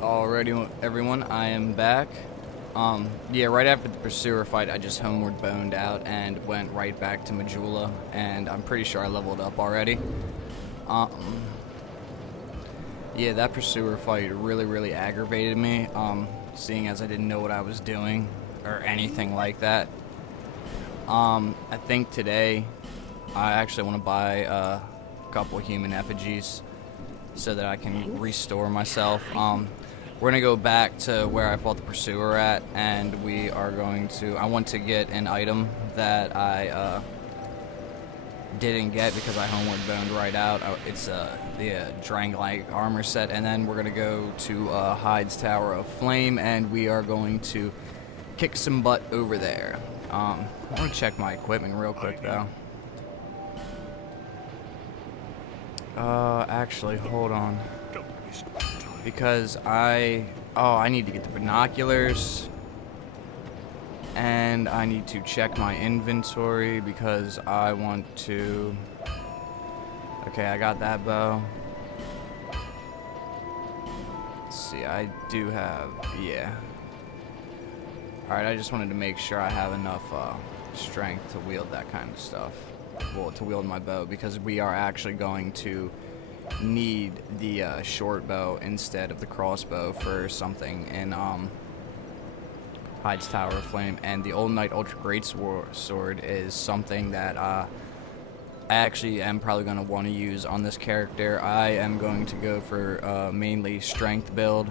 Alrighty, everyone, I am back. Yeah, right after the Pursuer fight, I just homeward boned out and went right back to Majula, and I'm pretty sure I leveled up already. Yeah, that Pursuer fight really aggravated me, seeing as I didn't know what I was doing, or anything like that. I think today, I actually want to buy a couple human effigies, so that I can restore myself. We're gonna go back to where I fought the Pursuer at, and we are going to, I want to get an item that I didn't get because I homeward boned right out. It's the DragonRider armor set, and then we're gonna go to Heides Tower of Flame, and we are going to kick some butt over there. I want to check my equipment real quick though. Actually, hold on. Because I need to get the binoculars. And I need to check my inventory because I want to... Okay, I got that bow. Let's see, I do have... Yeah. Alright, I just wanted to make sure I have enough strength to wield that kind of stuff. Well, to wield my bow, because we are actually going to need the short bow instead of the crossbow for something in Heide's Tower of Flame. And the Old Knight Ultra Great Sword is something that I actually am probably going to want to use on this character. I am going to go for mainly strength build,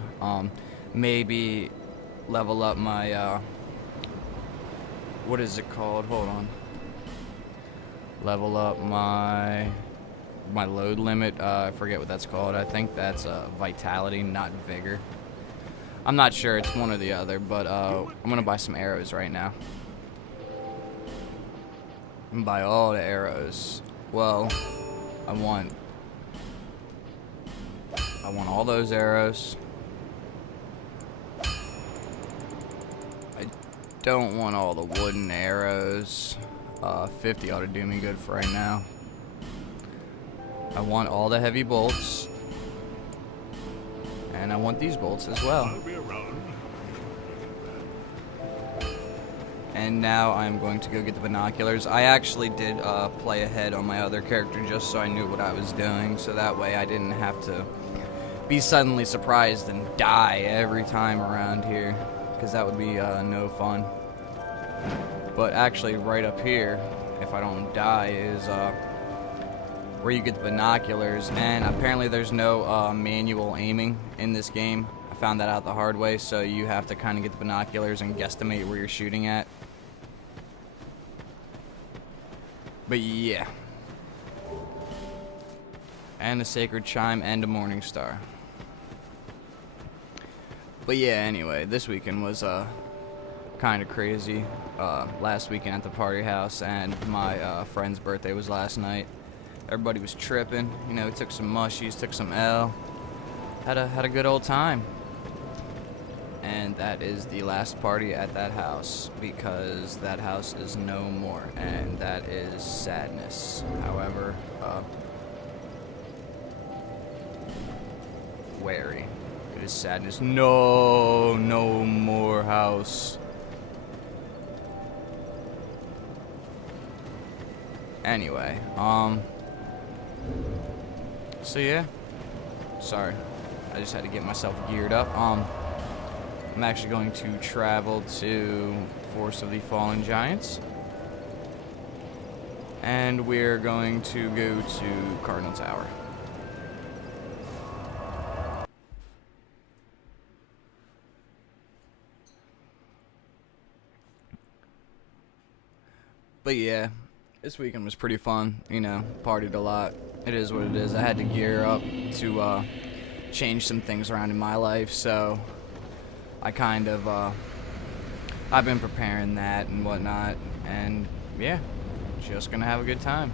maybe level up my what is it called? Hold on. Level up my load limit. I forget what that's called. I think that's vitality, not vigor. I'm not sure. It's one or the other, but I'm gonna buy some arrows right now. I'm gonna buy all the arrows. Well, I want all those arrows. I don't want all the wooden arrows. 50 ought to do me good for right now. I want all the heavy bolts. And I want these bolts as well. And now I'm going to go get the binoculars. I actually did play ahead on my other character just so I knew what I was doing. So that way I didn't have to be suddenly surprised and die every time around here. Because that would be no fun. But actually, right up here, if I don't die, is where you get the binoculars. And apparently there's no manual aiming in this game. I found that out the hard way, so you have to kind of get the binoculars and guesstimate where you're shooting at. But yeah. And a Sacred Chime and a Morning Star. But yeah, anyway, this weekend was kind of crazy. Last weekend at the party house, and my friend's birthday was last night. Everybody was tripping, you know, took some mushies, took some L, had a good old time. And that is the last party at that house, because that house is no more, and that is sadness. However, wary. It is sadness. No more house. Anyway, so yeah, sorry, I just had to get myself geared up. I'm actually going to travel to Force of the Fallen Giants, and we're going to go to Cardinal Tower. But yeah, this weekend was pretty fun, you know, partied a lot. It is what it is. I had to gear up to change some things around in my life, so I kind of, I've been preparing that and whatnot, and yeah, just gonna have a good time.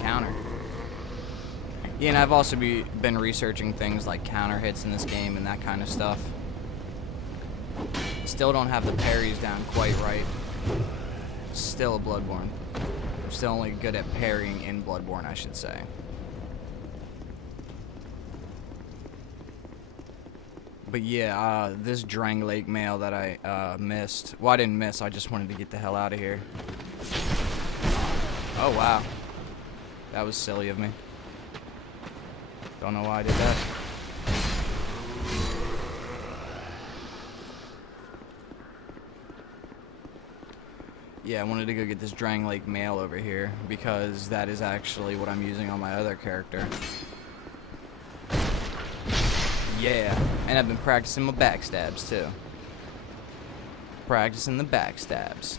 Counter. Yeah, and I've also been researching things like counter hits in this game and that kind of stuff. Still don't have the parries down quite right. Still a Bloodborne. I'm still only good at parrying in Bloodborne, I should say. But yeah, this Drang Lake mail that I missed. Well, I didn't miss. I just wanted to get the hell out of here. Oh, wow. That was silly of me. Don't know why I did that. Yeah, I wanted to go get this Drang Lake mail over here because that is actually what I'm using on my other character. Yeah, and I've been practicing my backstabs too. Practicing the backstabs.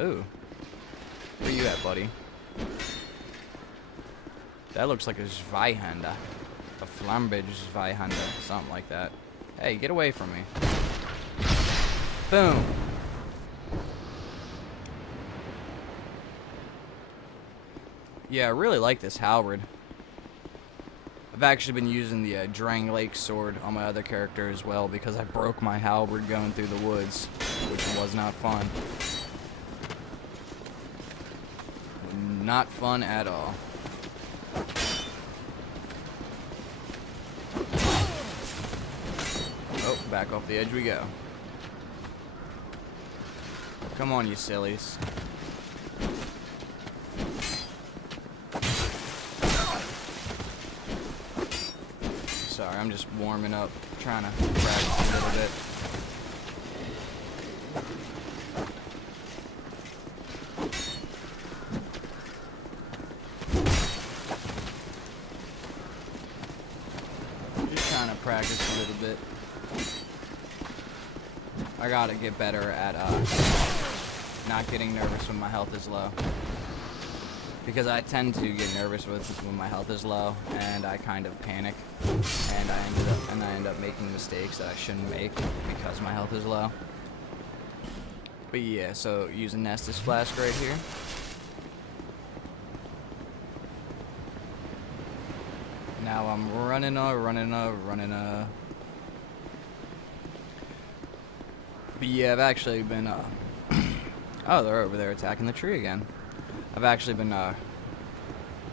Ooh. Where you at, buddy? That looks like a Zweihanda. A Flambage Zweihanda. Something like that. Hey, get away from me. Boom. Yeah, I really like this halberd. I've actually been using the Drang Lake sword on my other character as well because I broke my halberd going through the woods, which was not fun. Not fun at all. Oh, back off the edge we go. Come on, you sillies. Sorry, I'm just warming up, trying to practice a little bit. Just trying to practice a little bit. I gotta get better at not getting nervous when my health is low. Because I tend to get nervous when my health is low, and I kind of panic, and I end up making mistakes that I shouldn't make because my health is low. But yeah, so using Nestus Flask right here. Now I'm running. But yeah, I've actually been oh, they're over there attacking the tree again. I've actually been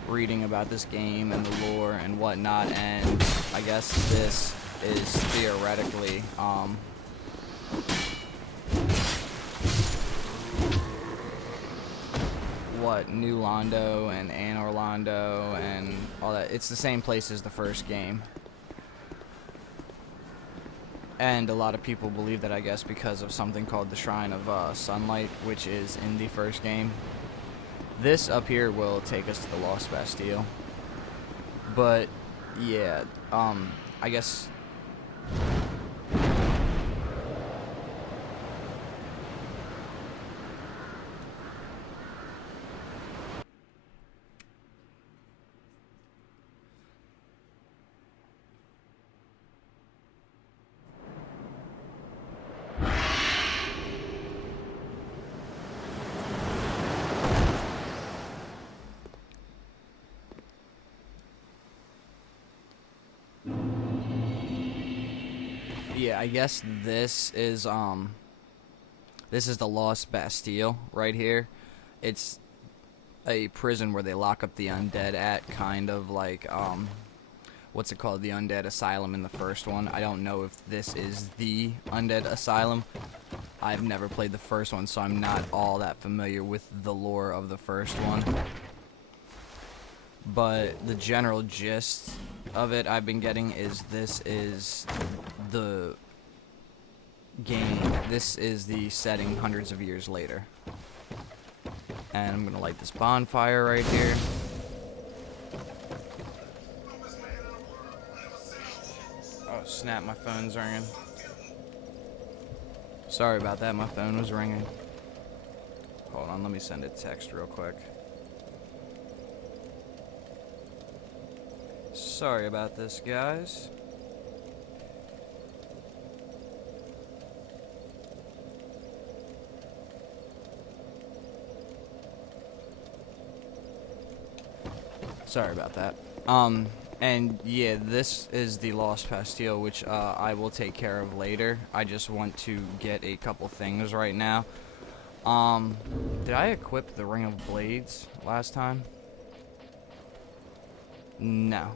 reading about this game and the lore and whatnot, and I guess this is theoretically what New Londo and Anor Londo and all that. It's the same place as the first game. And a lot of people believe that, I guess, because of something called the Shrine of Sunlight, which is in the first game. This up here will take us to the Lost Bastille. But, yeah, I guess... Yeah, I guess this is the Lost Bastille right here. It's a prison where they lock up the undead at, kind of like what's it called, the Undead Asylum in the first one. I don't know if this is the Undead Asylum. I've never played the first one, so I'm not all that familiar with the lore of the first one. But the general gist of it I've been getting is this is the game. This is the setting hundreds of years later. And I'm gonna light this bonfire right here. Oh snap, my phone's ringing. Sorry about that, my phone was ringing. Hold on, let me send a text real quick. Sorry about this, guys. Sorry about that. And yeah, this is the Lost Bastille, which I will take care of later. I just want to get a couple things right now. Did I equip the Ring of Blades last time? No.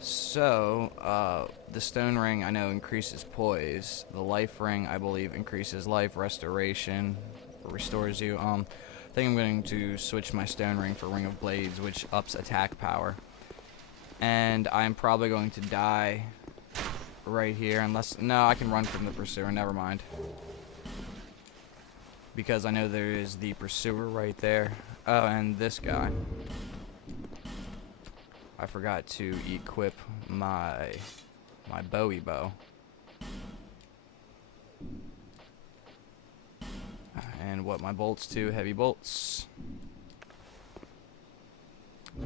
So, the Stone Ring, I know, increases poise. The Life Ring, I believe, increases life, restoration, restores you. I think I'm going to switch my Stone Ring for Ring of Blades, which ups attack power. And I'm probably going to die right here, unless... No, I can run from the Pursuer, never mind. Because I know there is the Pursuer right there. Oh, and this guy. I forgot to equip my Bowie bow. And what my bolts to, heavy bolts.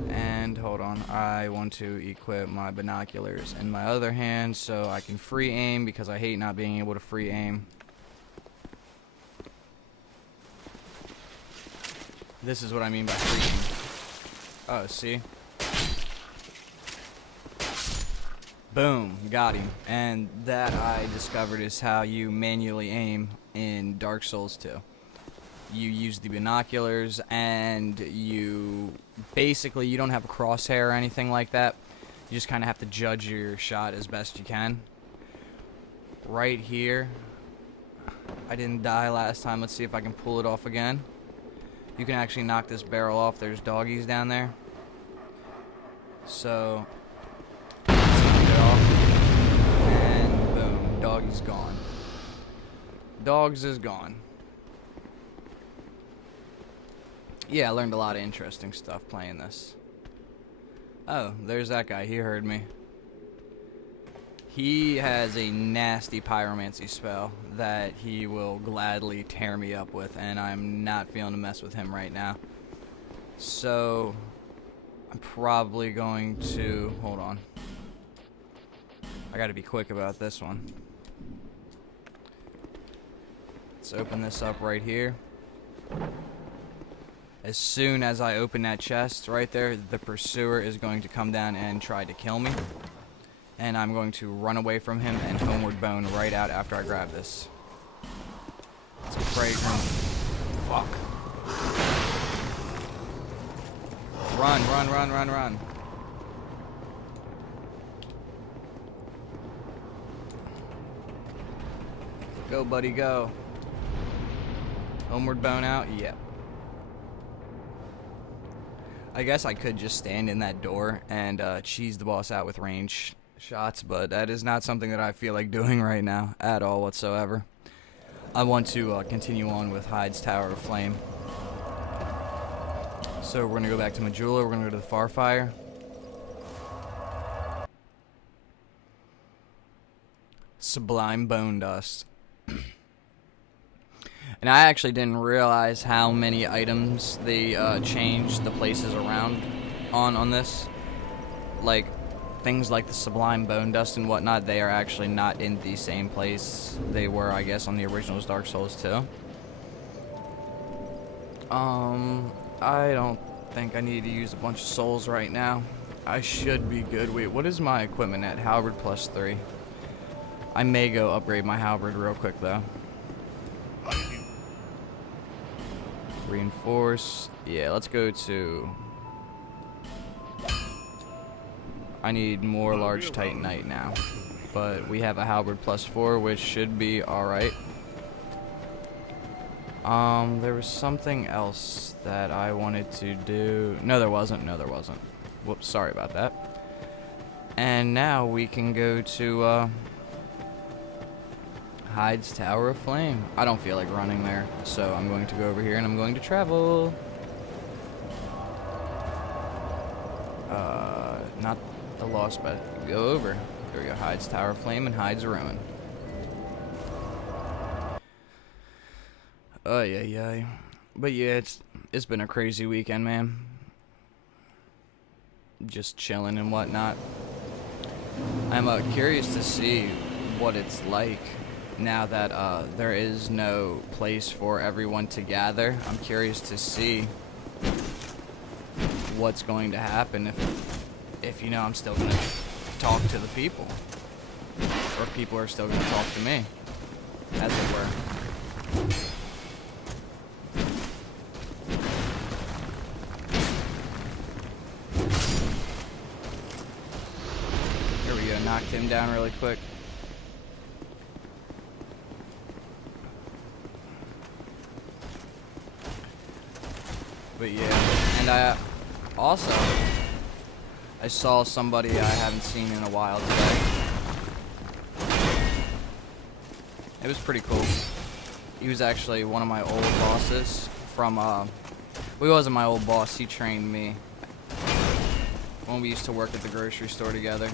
And hold on, I want to equip my binoculars in my other hand so I can free aim, because I hate not being able to free aim. This is what I mean by free aim. Oh, see? Boom, got him. And that I discovered is how you manually aim in Dark Souls 2. You use the binoculars, and you basically, you don't have a crosshair or anything like that. You just kind of have to judge your shot as best you can. Right here, I didn't die last time. Let's see if I can pull it off again. You can actually knock this barrel off. There's doggies down there. So, let's knock it off. And boom, doggy's gone. Dogs is gone. Yeah, I learned a lot of interesting stuff playing this. Oh, there's that guy. He heard me. He has a nasty pyromancy spell that he will gladly tear me up with, and I'm not feeling to mess with him right now. So, I'm probably going to... Hold on. I gotta be quick about this one. Let's open this up right here. As soon as I open that chest right there, the Pursuer is going to come down and try to kill me. And I'm going to run away from him and homeward bone right out after I grab this. It's a fragrant. Fuck. Run, run, run, run, run. Go, buddy, go. Homeward bone out? Yep. I guess I could just stand in that door and cheese the boss out with range shots, but that is not something that I feel like doing right now at all whatsoever. I want to continue on with Heide's Tower of Flame. So we're going to go back to Majula, we're going to go to the Farfire. Sublime Bone Dust. And I actually didn't realize how many items they changed the places around on this. Like, things like the Sublime Bone Dust and whatnot, they are actually not in the same place they were, I guess, on the original's Dark Souls 2. I don't think I need to use a bunch of souls right now. I should be good. Wait, what is my equipment at? Halberd +3. I may go upgrade my halberd real quick, though. Reinforce. Yeah, let's go to... I need more large titanite now. But we have a halberd +4, which should be alright. There was something else that I wanted to do. No, there wasn't. No, there wasn't. Whoops, sorry about that. And now we can go to, Heide's Tower of Flame. I don't feel like running there, so I'm going to go over here and I'm going to travel. Not the Lost, but go over. There we go, Heide's Tower of Flame and Heide's Ruin. Oh, yeah. But yeah, it's been a crazy weekend, man. Just chilling and whatnot. I'm curious to see what it's like now that there is no place for everyone to gather. I'm curious to see what's going to happen if you know, I'm still going to talk to the people, or people are still going to talk to me, as it were. we go. Knocked him down really quick. But yeah, and I saw somebody I haven't seen in a while today. It was pretty cool. He was actually one of my old bosses from, well, he wasn't my old boss, he trained me when we used to work at the grocery store together.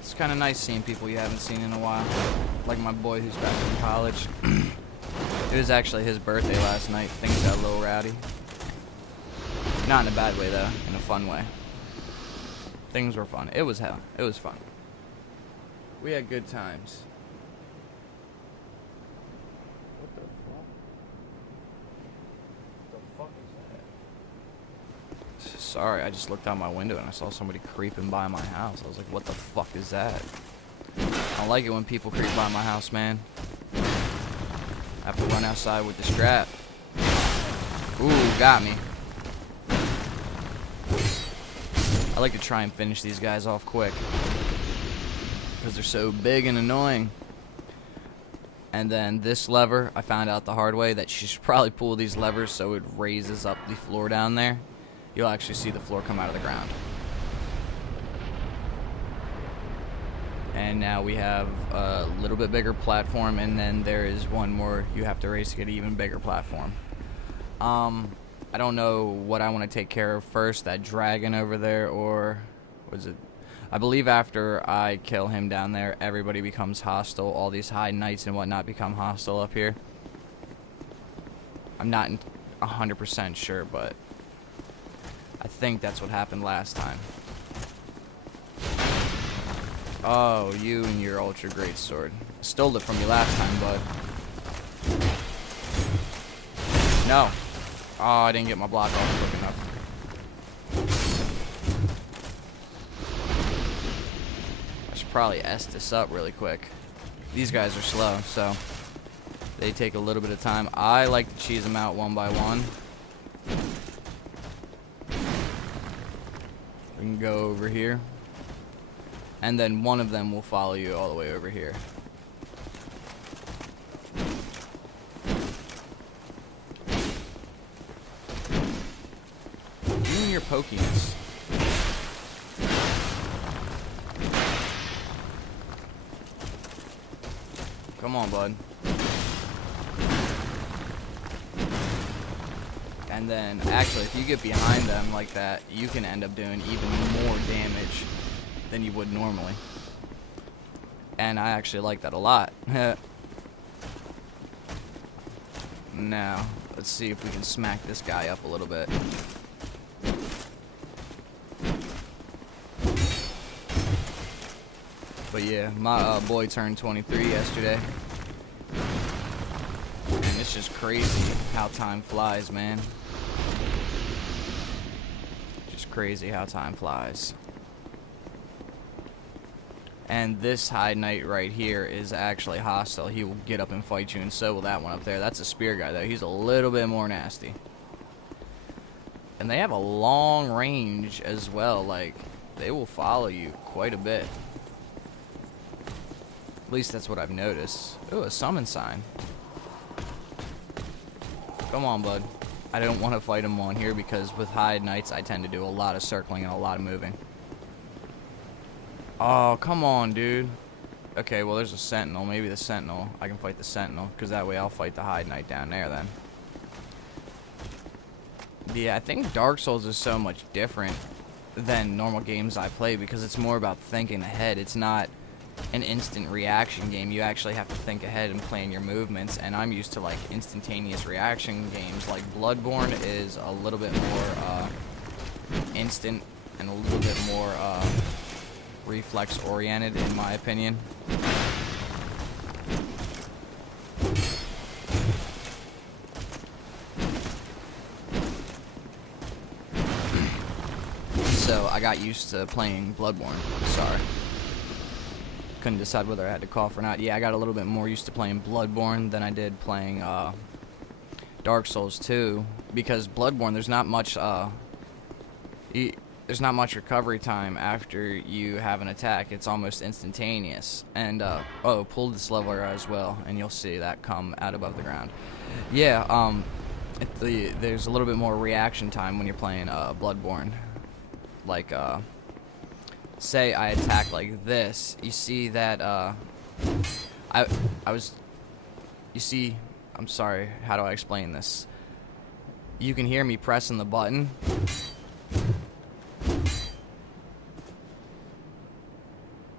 It's kind of nice seeing people you haven't seen in a while, like my boy who's back in college. It was actually his birthday last night. Things got a little rowdy. Not in a bad way, though. In a fun way. Things were fun. It was hell. It was fun. We had good times. What the fuck? What the fuck is that? Sorry, I just looked out my window and I saw somebody creeping by my house. I was like, what the fuck is that? I don't like it when people creep by my house, man. I have to run outside with the strap. Ooh, got me. I like to try and finish these guys off quick, because they're so big and annoying. And then this lever, I found out the hard way that you should probably pull these levers so it raises up the floor down there. You'll actually see the floor come out of the ground. And now we have a little bit bigger platform, and then there is one more you have to raise to get an even bigger platform. I don't know what I want to take care of first, that dragon over there, or was it? I believe after I kill him down there, everybody becomes hostile. All these high knights and whatnot become hostile up here. I'm not 100% sure, but I think that's what happened last time. Oh, you and your ultra great sword. Stole it from you last time, bud. No. Oh, I didn't get my block off quick enough. I should probably S this up really quick. These guys are slow, so they take a little bit of time. I like to cheese them out one by one. We can go over here. And then one of them will follow you all the way over here. You and your pokiness. Come on, bud. And then, actually, if you get behind them like that, you can end up doing even more damage than you would normally. And I actually like that a lot. Now, let's see if we can smack this guy up a little bit. But yeah, my boy turned 23 yesterday. And it's just crazy how time flies, man. Just crazy how time flies. And this High Knight right here is actually hostile. He will get up and fight you, and so will that one up there. That's a spear guy, though. He's a little bit more nasty. And they have a long range as well. Like, they will follow you quite a bit. At least that's what I've noticed. Ooh, a summon sign. Come on, bud. I don't want to fight him on here because with High Knights, I tend to do a lot of circling and a lot of moving. Oh, come on, dude. Okay, well, there's a sentinel. Maybe the sentinel. I can fight the sentinel, because that way I'll fight the High Knight down there, then. Yeah, I think Dark Souls is so much different than normal games I play, because it's more about thinking ahead. It's not an instant reaction game. You actually have to think ahead and plan your movements, and I'm used to, like, instantaneous reaction games. Like, Bloodborne is a little bit more, instant, and a little bit more, reflex oriented in my opinion. So I got used to playing Bloodborne. Sorry. Couldn't decide whether I had to cough or not. Yeah, I got a little bit more used to playing Bloodborne than I did playing Dark Souls 2, because Bloodborne, there's not much there's not much recovery time after you have an attack. It's almost instantaneous. And oh, pull this lever as well, and you'll see that come out above the ground. Yeah, there's a little bit more reaction time when you're playing Bloodborne. Like, say I attack like this, you see that you see, I'm sorry, how do I explain this? You can hear me pressing the button.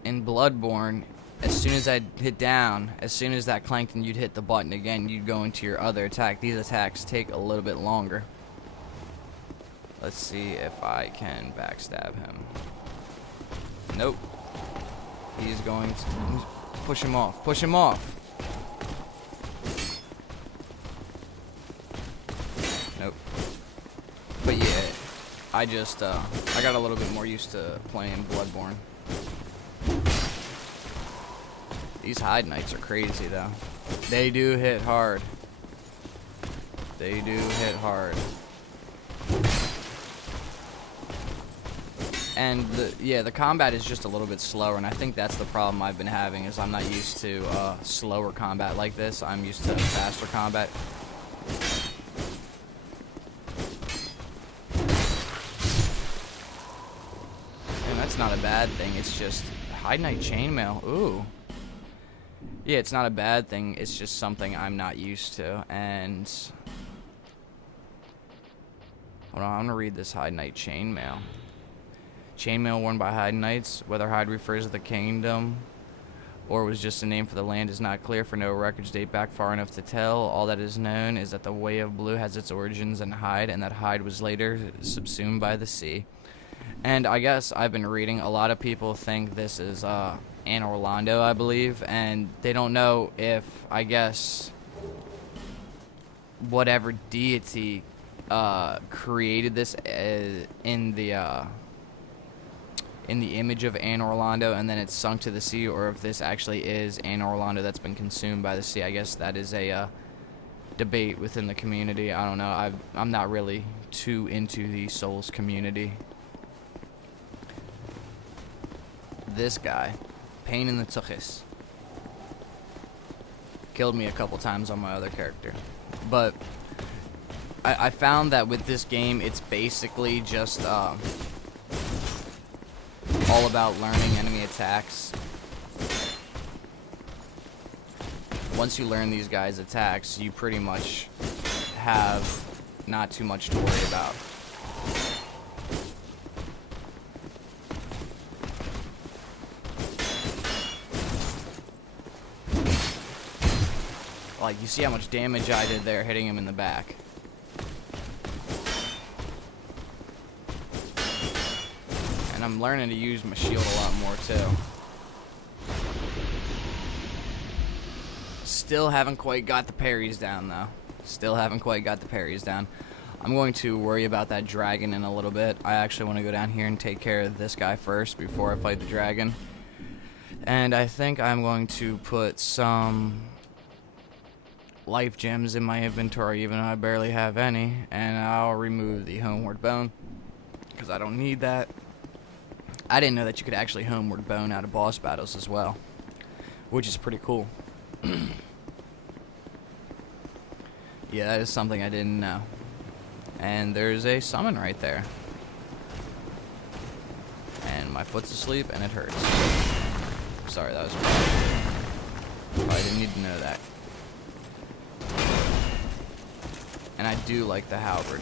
In Bloodborne, as soon as I hit down, as soon as that clanked and you'd hit the button again, you'd go into your other attack. These attacks take a little bit longer. Let's see if I can backstab him. Nope. He's going to push him off. Push him off. Nope. But yeah, I got a little bit more used to playing Bloodborne. These Heide Knights are crazy though. They do hit hard. They do hit hard. And the combat is just a little bit slower, and I think that's the problem I've been having, is I'm not used to slower combat like this. I'm used to faster combat. And that's not a bad thing. It's just Heide Knight Chainmail. Ooh. Yeah, it's not a bad thing. It's just something I'm not used to. And hold on, I'm gonna read this Heide Knight Chainmail. Chainmail worn by Heide Knights, whether Heide refers to the kingdom or was just a name for the land is not clear, for no records date back far enough to tell. All that is known is that the Way of Blue has its origins in Heide, and that Heide was later subsumed by the sea. And I guess I've been reading, a lot of people think this is Anne Orlando, I believe, and they don't know if, I guess, whatever deity created this in the image of Anne Orlando, and then it's sunk to the sea, or if this actually is Anne Orlando that's been consumed by the sea. I guess that is a debate within the community. I don't know. I'm not really too into the Souls community. This guy, pain in the tuchus, killed me a couple times on my other character, but I found that with this game, it's basically just all about learning enemy attacks. Once you learn these guys' attacks, you pretty much have not too much to worry about. Like, you see how much damage I did there hitting him in the back. And I'm learning to use my shield a lot more too. Still haven't quite got the parries down though. Still haven't quite got the parries down. I'm going to worry about that dragon in a little bit. I actually want to go down here and take care of this guy first before I fight the dragon. And I think I'm going to put some life gems in my inventory, even though I barely have any, and I'll remove the homeward bone because I don't need that. I didn't know that you could actually homeward bone out of boss battles as well, which is pretty cool. Yeah, that is something I didn't know. And there's a summon right there, and my foot's asleep and it hurts. Sorry, that was bad. I didn't need to know that. And I do like the halberd.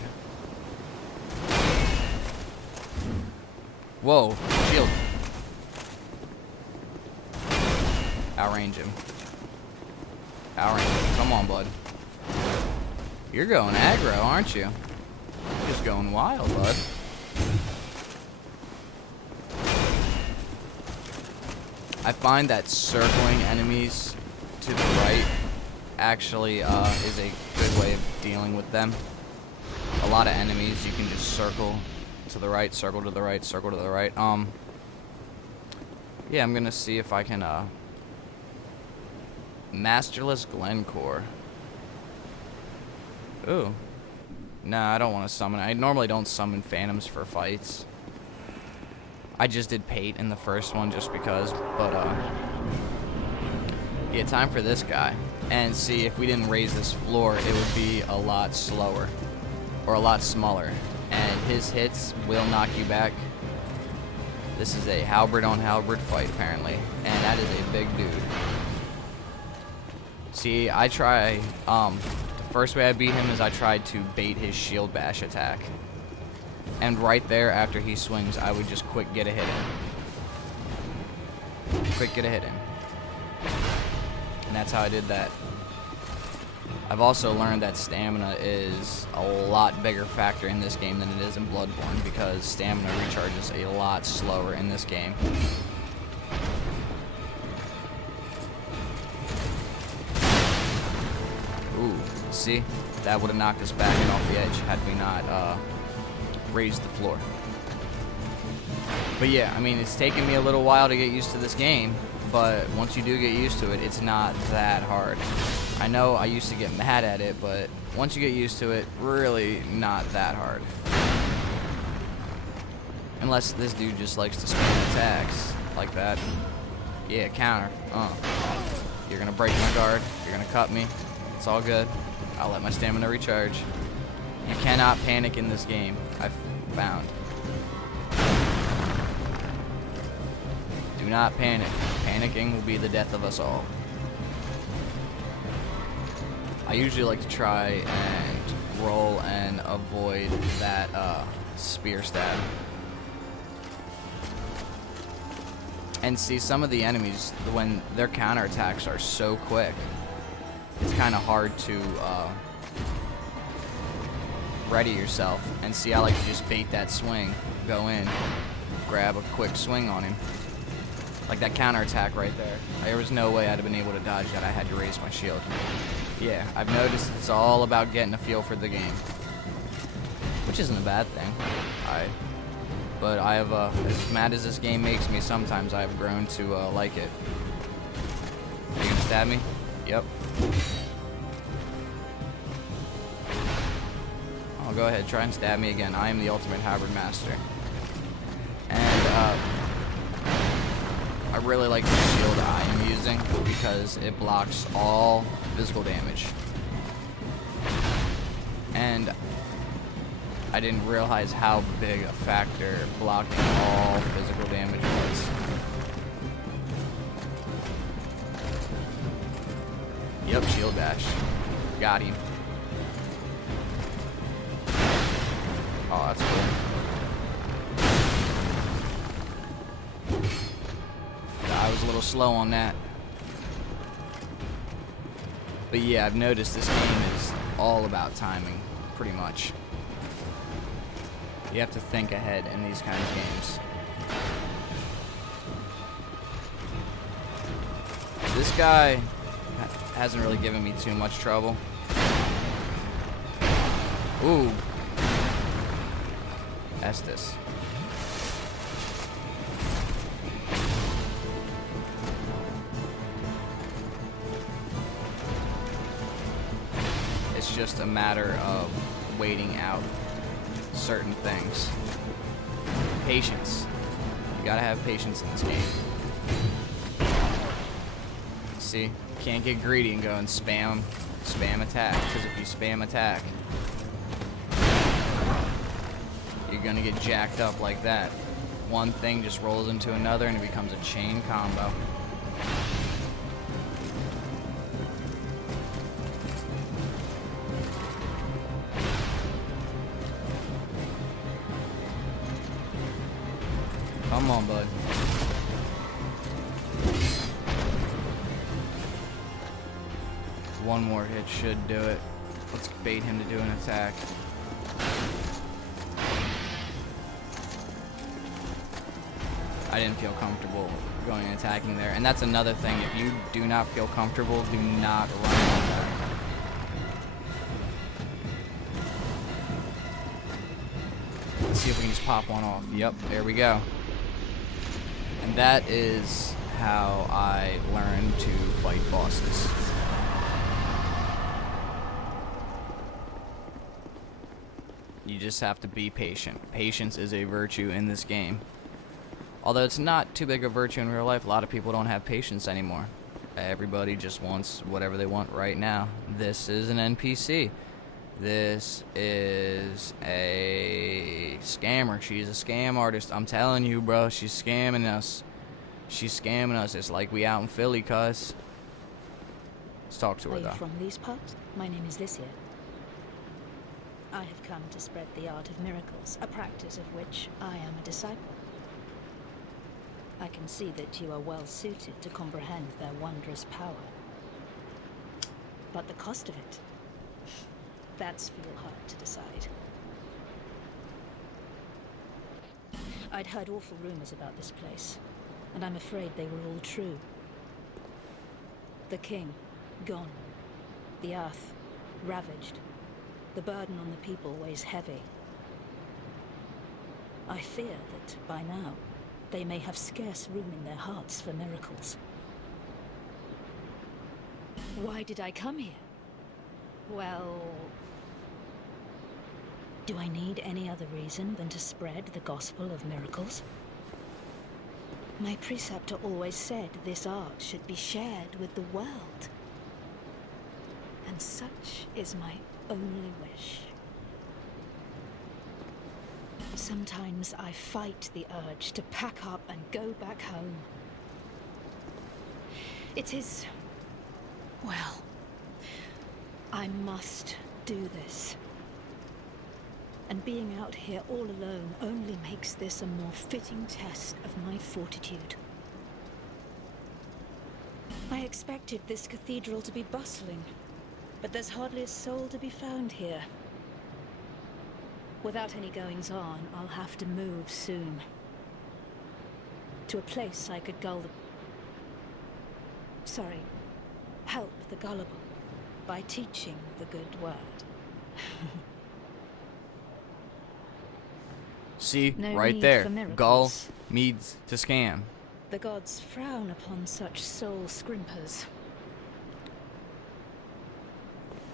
Whoa, shield. Outrange him. Outrange him. Come on, bud. You're going aggro, aren't you? You're just going wild, bud. I find that circling enemies to the right actually is a good way of dealing with them. A lot of enemies you can just circle to the right, circle to the right, circle to the right. Yeah, I'm gonna see if I can Masterless Glencore. Ooh. Nah, I don't want to summon. I normally don't summon phantoms for fights. I just did Pate in the first one just because, but yeah, time for this guy. And see, if we didn't raise this floor, it would be a lot slower, or a lot smaller, and his hits will knock you back. This is a halberd on halberd fight, apparently, and that is a big dude. See, I try, the first way I beat him is I tried to bait his shield bash attack. And right there, after he swings, I would just quick get a hit in. Quick get a hit in. And that's how I did that. I've also learned that stamina is a lot bigger factor in this game than it is in Bloodborne, because stamina recharges a lot slower in this game. Ooh, see? That would have knocked us back and off the edge had we not raised the floor. But yeah, I mean, it's taken me a little while to get used to this game, but once you do get used to it, it's not that hard. I know I used to get mad at it, but once you get used to it, really not that hard. Unless this dude just likes to spam attacks like that. Yeah, counter. You're gonna break my guard. You're gonna cut me. It's all good. I'll let my stamina recharge. You cannot panic in this game, I've found. Do not panic. Panicking will be the death of us all. I usually like to try and roll and avoid that spear stab. And see, some of the enemies, when their counterattacks are so quick, it's kind of hard to ready yourself. And see, I like to just bait that swing, go in, grab a quick swing on him. Like that counterattack right there. There was no way I'd have been able to dodge that. I had to raise my shield. Yeah, I've noticed it's all about getting a feel for the game, which isn't a bad thing. But I have, as mad as this game makes me, sometimes I have grown to like it. Are you gonna stab me? Yep. Oh, go ahead, try and stab me again. I am the ultimate halberd master. And I really like the shield I am using because it blocks all physical damage. And I didn't realize how big a factor blocking all physical damage was. Yep, shield bash. Got him. Oh, that's cool. I was a little slow on that. But yeah, I've noticed this game is all about timing, pretty much. You have to think ahead in these kinds of games. This guy hasn't really given me too much trouble. Ooh. Estes. It's just a matter of waiting out certain things. Patience. You gotta have patience in this game. See, you can't get greedy and go and spam attack, because if you spam attack, you're gonna get jacked up like that. One thing just rolls into another and it becomes a chain combo. Come on, bud. One more hit should do it. Let's bait him to do an attack. I didn't feel comfortable going and attacking there. And that's another thing. If you do not feel comfortable, do not run an attack. Let's see if we can just pop one off. Yep, there we go. And that is how I learned to fight bosses. You just have to be patient. Patience is a virtue in this game. Although it's not too big a virtue in real life, a lot of people don't have patience anymore. Everybody just wants whatever they want right now. This is an NPC. This is a scammer. She's a scam artist. I'm telling you, bro. She's scamming us. She's scamming us. It's like we out in Philly, cuz. Let's talk to her, though. Are you from these parts? My name is Lycia. I have come to spread the art of miracles, a practice of which I am a disciple. I can see that you are well suited to comprehend their wondrous power. But the cost of it, that's for your heart to decide. I'd heard awful rumors about this place, and I'm afraid they were all true. The king, gone. The earth, ravaged. The burden on the people weighs heavy. I fear that, by now, they may have scarce room in their hearts for miracles. Why did I come here? Well... do I need any other reason than to spread the gospel of miracles? My preceptor always said this art should be shared with the world. And such is my only wish. Sometimes I fight the urge to pack up and go back home. It is... well, I must do this. And being out here all alone only makes this a more fitting test of my fortitude. I expected this cathedral to be bustling, but there's hardly a soul to be found here. Without any goings-on, I'll have to move soon. To a place I could help the gullible by teaching the good word. See, No right need there. for miracles. Gull means to scam. The gods frown upon such soul scrimpers.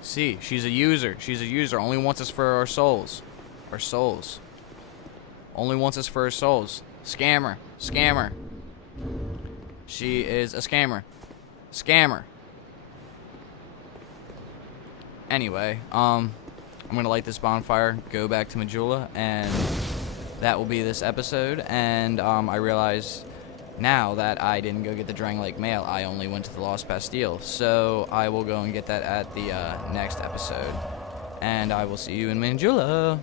See, she's a user. She's a user. Only wants us for our souls. Our souls. Only wants us for our souls. Scammer. Scammer. She is a scammer. Scammer. Anyway, I'm gonna light this bonfire, go back to Majula, and that will be this episode. And I realized now that I didn't go get the Drang Lake Mail, I only went to the Lost Bastille. So I will go and get that at the next episode. And I will see you in Manjula.